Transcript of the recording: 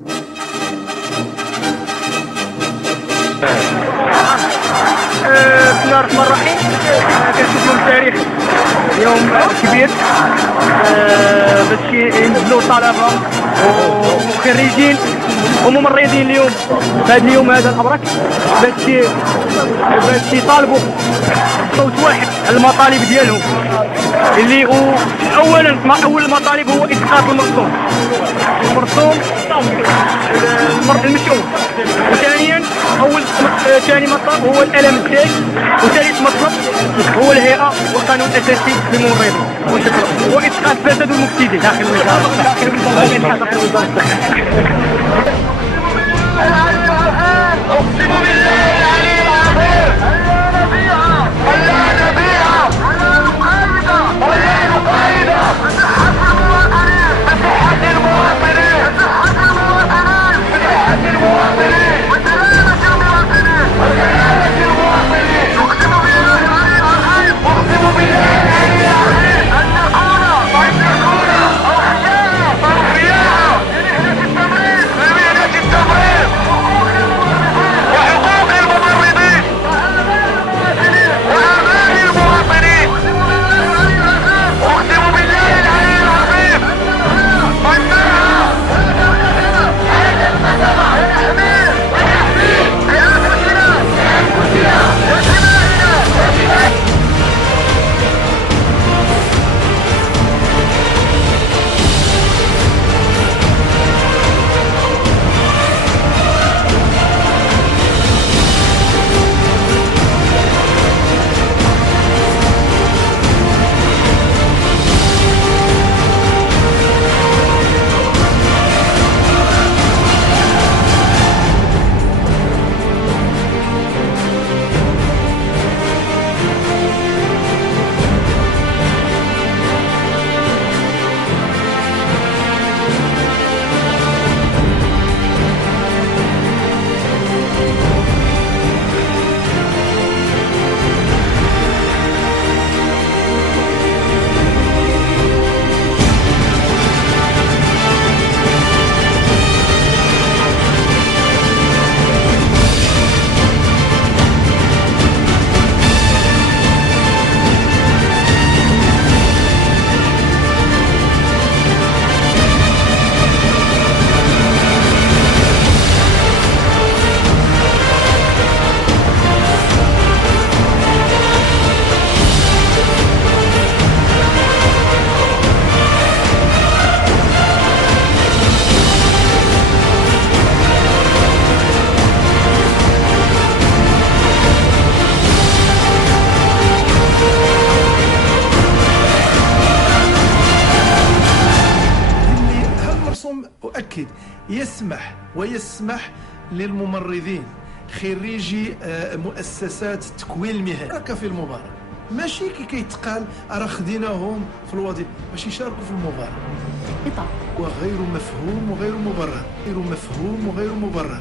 بسم الله الرحمن الرحيم. كنشوف يوم تاريخي، يوم كبير باش ينزلوا الطلبه وخريجين وممرضين اليوم في هذا اليوم هذا الابرك باش يطالبوا صوت واحد على المطالب ديالهم، اللي اولا اول المطالب هو اسقاط المرسوم المشؤوم، وثانيا ثاني مطلب هو الالم الزايد، وثالث مطلب هو الهيئه والقانون الاساسي للممرضين. وشكرا. واسقاط فساد المفسدين داخل الوزاره. اقسم بالله العلي العظيم خلانا فيها ولا نقايده بصحة المواطنين وسلامة المواطنين اقسم بالله العلي العظيم ان نكون اوفياء لمهنة التمريض وحقوق الممرضين وآمال المواطنين. اقسم بالله العلي العظيم ويسمح للممرضين خريجي مؤسسات التكوين المهني راك في المباراة، ماشي كي كيتقال راه خديناهم في الوظيفة باش يشاركوا في المباراة. وغير مفهوم وغير مبرر، غير مفهوم وغير مبرر.